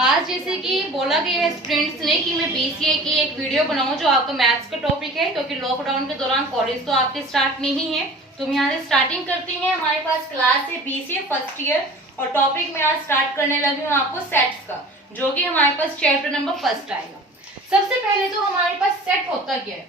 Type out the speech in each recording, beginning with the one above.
आज जैसे कि बोला गया है स्टूडेंट्स ने कि मैं बीसीए की एक वीडियो बनाऊं जो आपका मैथ्स का टॉपिक है, क्योंकि लॉकडाउन के दौरान कॉलेज तो आपके स्टार्ट नहीं है। तो हम यहाँ से स्टार्टिंग करते हैं। हमारे पास क्लास है बीसीए फर्स्ट ईयर और टॉपिक में आज स्टार्ट करने लगी हूँ आपको सेट्स का, जो कि हमारे पास चैप्टर नंबर फर्स्ट आएगा। सबसे पहले तो हमारे पास सेट होता क्या है,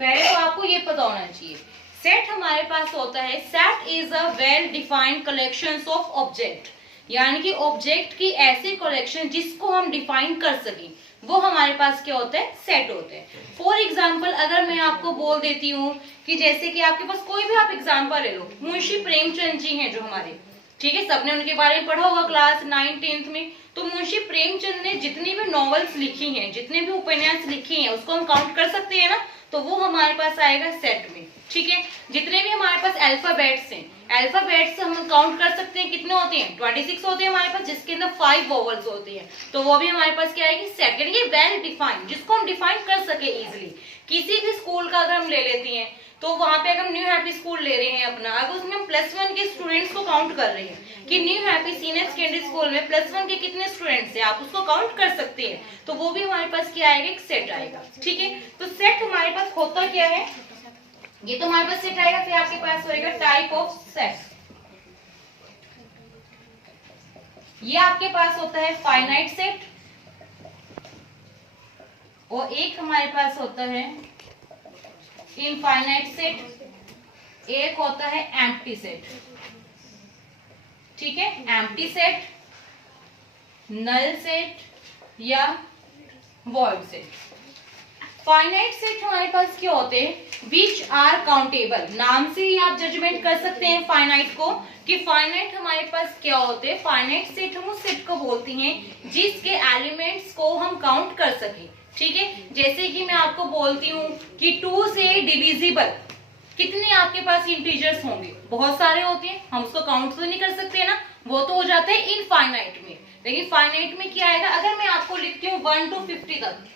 पहले तो आपको ये पता होना चाहिए। सेट हमारे पास होता है, set is a well defined collection of object, यानी कि ऑब्जेक्ट की ऐसी कलेक्शन जिसको हम डिफाइन कर सकें, वो हमारे पास क्या होता है, सेट होते हैं। फॉर एग्जाम्पल अगर मैं आपको बोल देती हूँ कि जैसे कि आपके पास कोई भी आप एग्जाम्पल ले लो, मुंशी प्रेमचंद जी हैं जो हमारे, ठीक है, सबने उनके बारे में पढ़ा होगा क्लास 9th में। तो मुंशी प्रेमचंद ने जितनी भी नॉवेल्स लिखी हैं, जितने भी उपन्यास लिखे हैं, उसको हम काउंट कर सकते हैं ना, तो वो हमारे पास आएगा सेट में। ठीक है, जितने भी हमारे पास अल्फाबेट्स हैं, अल्फाबेट्स हम काउंट कर सकते हैं, कितने होते हैं, 26 होते हैं हमारे पास, जिसके अंदर 5 वोवेल्स होती हैं, तो वो भी हमारे पास क्या आएगी, सेट, यानी कि वेल डिफाइंड, जिसको हम डिफाइन कर सके इजिली। किसी भी स्कूल का अगर हम ले लेते हैं, तो वहां पे अगर हम न्यू हैप्पी स्कूल ले रहे हैं अपना, अगर उसमें हम +1 के स्टूडेंट्स को काउंट कर रहे हैं कि new happy senior secondary school में +1 के कितने स्टूडेंट्स हैं, आप उसको काउंट कर सकते हैं, तो वो भी हमारे पास क्या आएगा, एक सेट आएगा। ठीक है, तो सेट हमारे पास होता क्या है, ये तो हमारे पास सेट आएगा। फिर आपके पास होएगा टाइप ऑफ सेट, ये आपके पास होता है फाइनाइट सेट, और एक हमारे पास होता है इनफाइनाइट सेट, एक होता है एम्प्टी सेट। ठीक है, एम्प्टी सेट, नल सेट या वॉइड सेट। फाइनाइट सेट हमारे पास क्या होते हैं, विच आर काउंटेबल, नाम से ही आप जजमेंट कर सकते हैं फाइनाइट को कि फाइनाइट हमारे पास क्या होते हैं। फाइनाइट सेट हम उस सेट को बोलते हैं जिसके एलिमेंट्स को हम काउंट कर सके। ठीक है, जैसे कि मैं आपको बोलती हूँ कि 2 से डिविजिबल कितने आपके पास इंटीजर्स होंगे, बहुत सारे होते हैं, हम उसको काउंट तो नहीं कर सकते ना, वो तो हो जाता है इनफाइनाइट में। लेकिन फाइनाइट में क्या आएगा, अगर मैं आपको लिखती हूँ 1 to 50 तक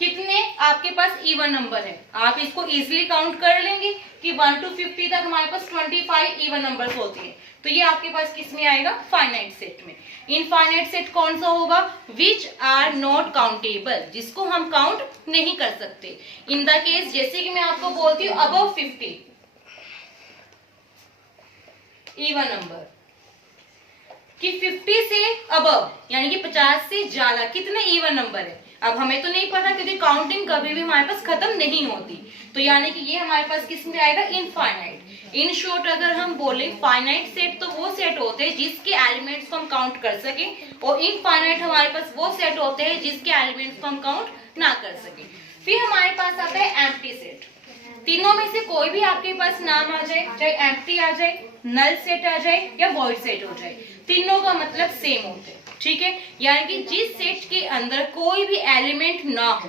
कितने आपके पास इवन नंबर है, आप इसको इजिली काउंट कर लेंगे कि 1 to 50 तक हमारे पास 25 इवन नंबर्स होती है। तो ये आपके पास किस में आएगा, फाइनाइट सेट में। इनफाइनाइट सेट कौन सा होगा, विच आर नॉट काउंटेबल, जिसको हम काउंट नहीं कर सकते। इन द केस जैसे कि मैं आपको बोलती हूँ अबव 50 इवन नंबर, कि 50 से अबव यानी कि 50 से ज्यादा कितने इवन नंबर है, अब हमें तो नहीं पता क्योंकि काउंटिंग कभी भी हमारे पास खत्म नहीं होती, तो यानी कि ये हमारे पास किस में आएगा, इनफाइनाइट। इन शॉर्ट अगर हम बोले फाइनाइट सेट तो वो सेट होते हैं जिसके एलिमेंट्स को हम काउंट कर सके, और इनफाइनाइट हमारे पास वो सेट होते हैं जिसके एलिमेंट्स को हम काउंट ना कर सके। फिर हमारे पास आता है एम्प्टी सेट। तीनों में से कोई भी आपके पास नाम आ जाए, चाहे एम्प्टी आ जाए, नल सेट आ जाए या वॉइड सेट हो जाए, तीनों का मतलब सेम होता है। ठीक है, यानी कि जिस सेट के अंदर कोई भी एलिमेंट ना हो,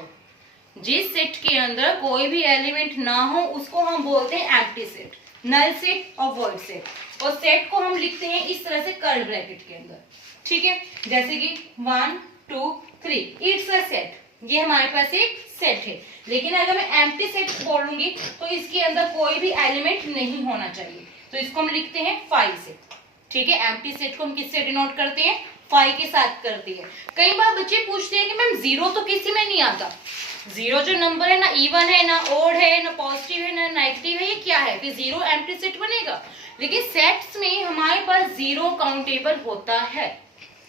जिस सेट के अंदर कोई भी एलिमेंट ना हो उसको हम बोलते हैं एम्प्टी सेट, नल सेट और वॉइड सेट। और सेट को हम लिखते हैं इस तरह से कर्ली ब्रैकेट के अंदर। ठीक है, जैसे कि 1 2 3 इट्स अ सेट, ये हमारे पास एक सेट है। लेकिन अगर मैं एम्प्टी सेट बोलूंगी तो इसके अंदर कोई भी एलिमेंट नहीं होना चाहिए, तो इसको हम लिखते हैं 5 से। ठीक है, एम्प्टी सेट को हम किससे डिनोट करते हैं, 5 के साथ करते हैं। कई बार बच्चे पूछते हैं कि मैम 0 तो किसी में नहीं आता, 0 जो नंबर है ना इवन है, ना ओड है, ना पॉजिटिव है, ना नेगेटिव है, ये क्या है, फिर 0 एम्प्टी सेट बनेगा। लेकिन सेट्स में हमारे पास 0 काउंटेबल होता है।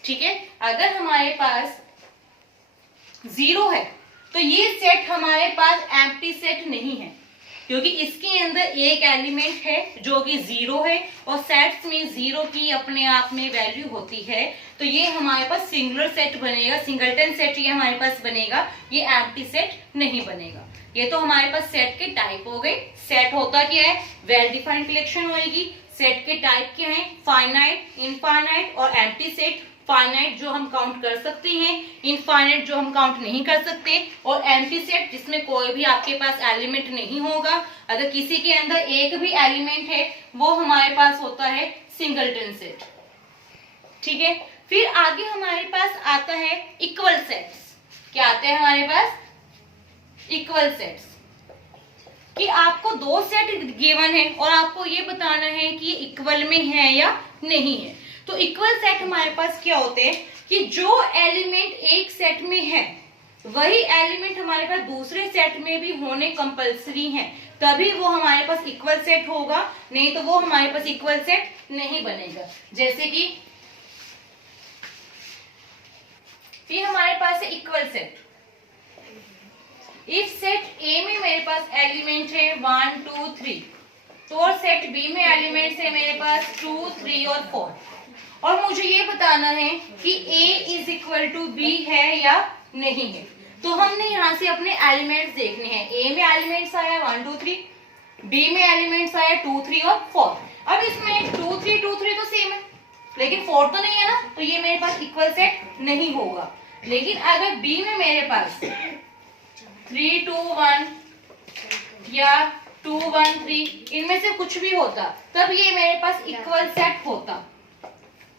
ठीक है, अगर हमारे पास 0 है तो ये सेट हमारे पास एम्प्टी सेट नहीं है, क्योंकि इसके अंदर एक एलिमेंट है जो कि 0 है, और सेट्स में 0 की अपने आप में वैल्यू होती है, तो ये हमारे पास सिंगुलर सेट बनेगा, सिंगलटन सेट ये हमारे पास बनेगा, ये एम्प्टी सेट नहीं बनेगा। ये तो हमारे पास सेट के टाइप हो गए। सेट होता क्या है, वेल डिफाइंड कलेक्शन होगी। सेट के टाइप क्या है, फाइनाइट, इनफाइनाइट और एम्प्टी सेट। फाइनाइट जो हम काउंट कर सकते हैं, इनफाइनाइट जो हम काउंट नहीं कर सकते, और एम्प्टी सेट जिसमें कोई भी आपके पास एलिमेंट नहीं होगा। अगर किसी के अंदर एक भी एलिमेंट है वो हमारे पास होता है सिंगलटन सेट। ठीक है, फिर आगे हमारे पास आता है इक्वल सेट्स। क्या आते हैं हमारे पास, इक्वल सेट्स, कि आपको 2 सेट गिवन है और आपको ये बताना है कि ये इक्वल में है या नहीं है। तो इक्वल सेट हमारे पास क्या होते हैं कि जो एलिमेंट एक सेट में है वही एलिमेंट हमारे पास दूसरे सेट में भी होने कंपलसरी हैं, तभी वो हमारे पास इक्वल सेट होगा, नहीं तो वो हमारे पास इक्वल सेट नहीं बनेगा। जैसे कि फिर हमारे पास है इक्वल सेट। इफ सेट ए में मेरे पास एलिमेंट है 1 2 3, तो और सेट बी में एलिमेंट्स है मेरे पास 2 3 और 4, और मुझे ये बताना है कि A is equal to B है या नहीं है। तो हमने यहाँ से अपने एलिमेंट्स देखने हैं। A में एलिमेंट्स आया 1 2 3, B में एलिमेंट्स आया 2 3 और 4। अब इसमें 2 3 तो सेम है, लेकिन 4 तो नहीं है ना, तो ये मेरे पास इक्वल सेट नहीं होगा। लेकिन अगर B में मेरे पास 3 2 1 या 2 1 3 इनमें से कुछ भी होता, तब ये मेरे पास इक्वल सेट होता,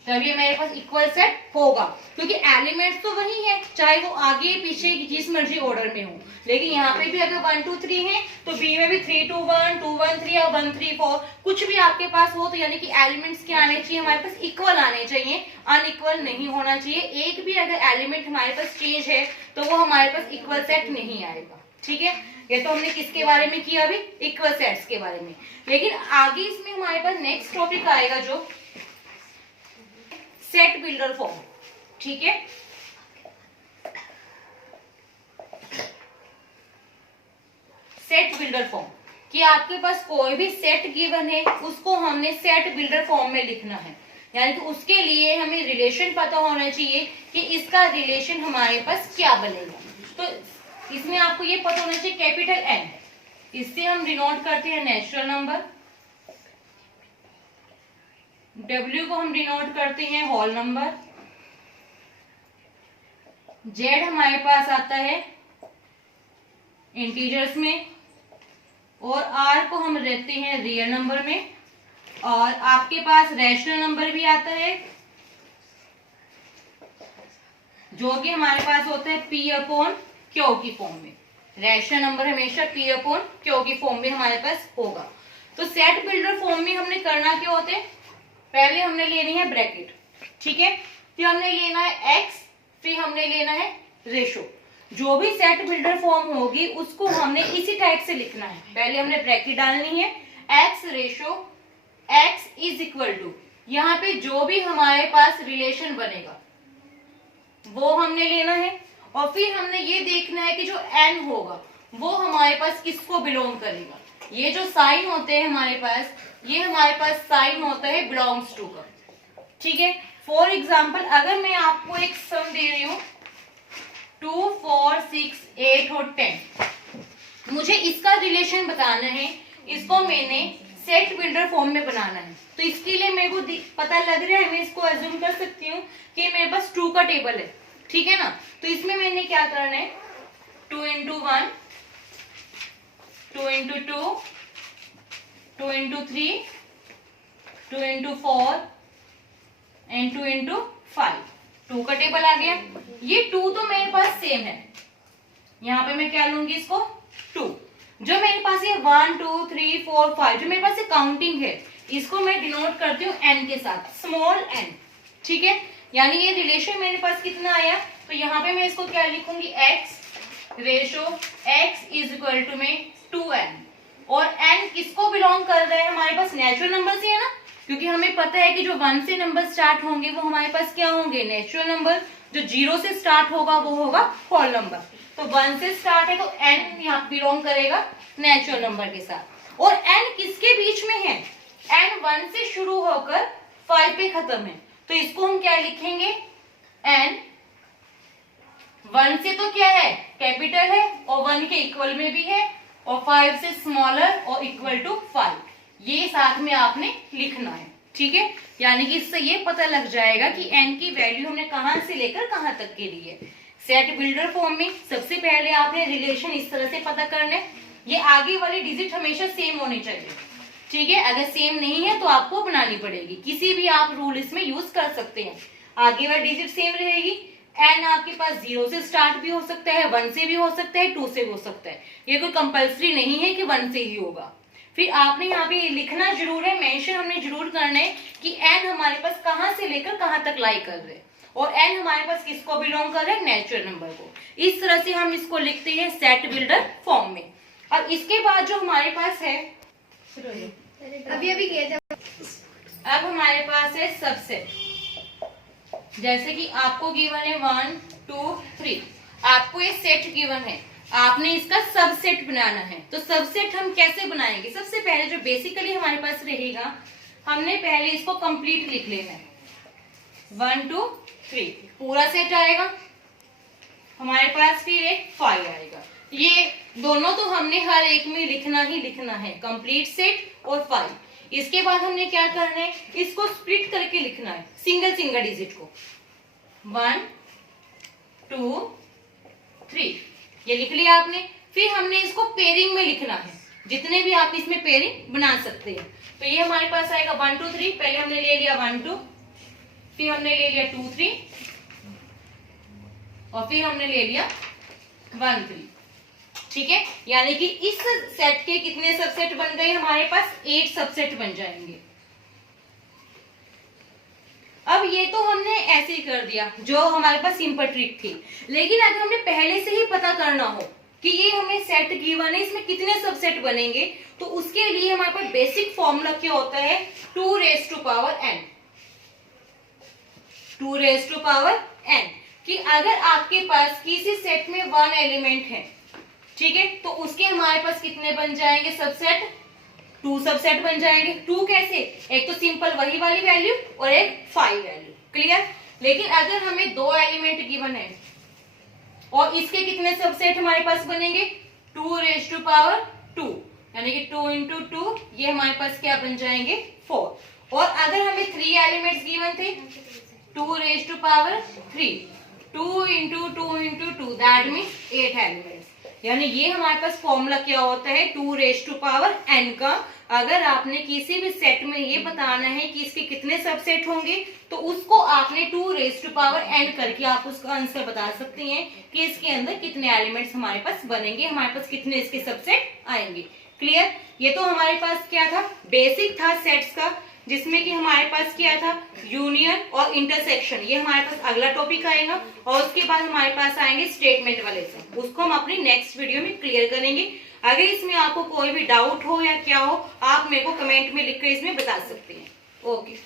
तब ये मेरे पास इक्वल सेट होगा, क्योंकि एलिमेंट्स तो वही है, चाहे वो आगे पीछे जिस मर्जी ऑर्डर में हो। लेकिन यहाँ पे भी अगर 1 2 3 है तो बी में भी 3 2 1 2 1 3 या 1 3 4 कुछ भी आपके पास हो, तो यानी कि एलिमेंट्स क्या आने चाहिए हमारे पास, इक्वल आने चाहिए, अनइक्वल नहीं होना चाहिए। एक भी अगर एलिमेंट हमारे पास चेंज है तो वो हमारे पास इक्वल सेट नहीं आएगा। ठीक है, ये तो हमने किसके बारे में किया अभी, इक्वल सेट्स के बारे में। लेकिन आगे इसमें हमारे पास नेक्स्ट टॉपिक आएगा जो सेट बिल्डर फॉर्म। ठीक है, सेट बिल्डर फॉर्म कि आपके पास कोई भी सेट गिवन है उसको हमने सेट बिल्डर फॉर्म में लिखना है, यानी कि उसके लिए हमें रिलेशन पता होना चाहिए कि इसका रिलेशन हमारे पास क्या बनेगा। तो इसमें आपको ये पता होना चाहिए कैपिटल एन, इससे हम डिनोट करते हैं नेचुरल नंबर, W को हम डिनोट करते हैं होल नंबर, Z हमारे पास आता है इंटीजर्स में, और R को हम रखते हैं रियल नंबर में, और आपके पास रैशनल नंबर भी आता है जो कि हमारे पास होता है P अपॉन Q की फॉर्म में। रैशनल नंबर हमेशा P अपॉन Q की फॉर्म में हमारे पास होगा। तो सेट बिल्डर फॉर्म में हमने करना क्या होता है, पहले हमने लेनी है ब्रैकेट, ठीक है, फिर हमने लेना है x, फिर हमने लेना है रेशो। जो भी सेट बिल्डर फॉर्म होगी उसको हमने इसी टाइप से लिखना है। पहले हमने ब्रैकेट डालनी है, x ratio x is equal to, यहाँ पे जो भी हमारे पास रिलेशन बनेगा वो हमने लेना है, और फिर हमने ये देखना है कि जो n होगा वो हमारे पास किसको बिलोंग करेगा। ये जो साइन होते हैं हमारे पास, ये हमारे पास साइन होता है बिलोंग्स टू का। ठीक है, फॉर एग्जाम्पल अगर मैं आपको एक सम दे रही हूँ 2 4 6 8 और 10, मुझे इसका रिलेशन बताना है, इसको मैंने सेट बिल्डर फॉर्म में बनाना है। तो इसके लिए मेरे को पता लग रहा है, मैं इसको अज्यूम कर सकती हूँ कि मेरे पास 2 का टेबल है, ठीक है ना। तो इसमें मैंने क्या करना है, 2 into 1 2 into 2 2 into 3 2 into 4 and 2 into 5, 2 का टेबल आ गया। ये 2 तो मेरे पास सेम है, यहाँ पे मैं क्या लूंगी इसको 2। जो मेरे पास ये 1 2 3 4 5 जो मेरे पास ये काउंटिंग है, इसको मैं डिनोट करती हूँ n के साथ, स्मॉल n। ठीक है, यानी ये रिलेशन मेरे पास कितना आया, तो यहाँ पे मैं इसको क्या लिखूंगी, x ratio x is equal to में 2n, और n किसको बिलोंग कर रहा है, हमारे पास नेचुरल नंबर से है ना, क्योंकि हमें पता है कि जो 1 से नंबर स्टार्ट होंगे वो हमारे पास क्या होंगे, नेचुरल नंबर। जो 0 से स्टार्ट होगा वो होगा होल नंबर। तो 1 से स्टार्ट है तो n यहाँ बिलोंग करेगा नेचुरल नंबर के साथ, और n किसके बीच में है, n 1 से शुरू होकर 5 पे खत्म है, तो इसको हम क्या लिखेंगे, n 1 से तो क्या है, कैपिटल है, और 1 के इक्वल में भी है, और 5 से स्मॉलर और इक्वल टू 5, ये साथ में आपने लिखना है। ठीक है, यानी कि इससे ये पता लग जाएगा कि n की वैल्यू हमने कहां से लेकर कहां तक के लिए। सेट बिल्डर फॉर्म में सबसे पहले आपने रिलेशन इस तरह से पता करने, ये आगे वाली डिजिट हमेशा सेम होनी चाहिए। ठीक है, अगर सेम नहीं है तो आपको बनानी पड़ेगी, किसी भी आप रूल इसमें यूज कर सकते हैं। आगे वाली डिजिट सेम रहेगी, n आपके पास 0 से स्टार्ट भी हो सकता है, 1 से भी हो सकता है, 2 से भी हो सकता है, ये कोई कंपल्सरी नहीं है कि 1 से ही होगा। फिर आपने यहाँ पे लिखना जरूर है, मेंशन हमने जरूर करना है कि n हमारे पास कहाँ से लेकर कहाँ तक लाई कर रहे हैं, और n हमारे पास किसको बिलोंग कर रहा है, नेचुरल नंबर को। इस तरह से हम इसको लिखते हैं सेट बिल्डर फॉर्म में। अब इसके बाद जो हमारे पास है, अभी किया था। अब हमारे पास है सबसेट। जैसे कि आपको गिवन है 1 2 3, आपको ये सेट गिवन है, आपने इसका सबसेट बनाना है। तो सबसेट हम कैसे बनाएंगे? सबसे पहले जो बेसिकली हमारे पास रहेगा, हमने पहले इसको कंप्लीट लिख लेना है। 1 2 3 पूरा सेट आएगा हमारे पास, फिर एक 5 आएगा। ये दोनों तो हमने हर एक में लिखना ही लिखना है, कंप्लीट सेट और 5। इसके बाद हमने क्या करना है, इसको स्प्लिट करके लिखना है सिंगल सिंगल डिजिट को। 1 2 3 ये लिख लिया आपने। फिर हमने इसको पेयरिंग में लिखना है, जितने भी आप इसमें पेयरिंग बना सकते हैं। तो ये हमारे पास आएगा 1 2 3, पहले हमने ले लिया 1 2, फिर हमने ले लिया 2 3, और फिर हमने ले लिया 1 3। ठीक है, यानी कि इस सेट के कितने सबसेट बन गए हमारे पास? 8 सबसेट बन जाएंगे। अब ये तो हमने ऐसे ही कर दिया, जो हमारे पास सिंपल ट्रिक थी। लेकिन अगर हमने पहले से ही पता करना हो कि ये हमें सेट गिवन है, इसमें कितने सबसेट बनेंगे, तो उसके लिए हमारे पास बेसिक फॉर्मूला क्या होता है, 2 raised to power n। 2 raised to power n, कि अगर आपके पास किसी सेट में 1 एलिमेंट है, ठीक है, तो उसके हमारे पास कितने बन जाएंगे सबसेट? 2 सबसेट बन जाएंगे। 2 कैसे? एक तो सिंपल वही वाली वैल्यू और एक 5 वैल्यू। क्लियर? लेकिन अगर हमें 2 एलिमेंट गिवन है और इसके कितने सबसेट हमारे पास बनेंगे? 2 raised to power 2, यानी कि 2 into 2, ये हमारे पास क्या बन जाएंगे? 4। और अगर हमें 3 एलिमेंट्स गिवन थे, 2 raised to power 3, 2 into 2 into 2, that means 8 elements. यानी ये हमारे पास फॉर्मूला क्या होता है, 2 raised to power n का। अगर आपने किसी भी सेट में ये बताना है कि इसके कितने सबसेट होंगे, तो उसको आपने 2 raised to power n करके आप उसका आंसर बता सकते हैं कि इसके अंदर कितने एलिमेंट्स हमारे पास बनेंगे, हमारे पास कितने इसके सबसेट आएंगे। क्लियर? ये तो हमारे पास क्या था, बेसिक था सेट्स का, जिसमें कि हमारे पास क्या था, यूनियन और इंटरसेक्शन। ये हमारे पास अगला टॉपिक आएगा, और उसके बाद हमारे पास आएंगे स्टेटमेंट वाले से, उसको हम अपनी नेक्स्ट वीडियो में क्लियर करेंगे। अगर इसमें आपको कोई भी डाउट हो या क्या हो, आप मेरे को कमेंट में लिखकर इसमें बता सकते हैं। ओके।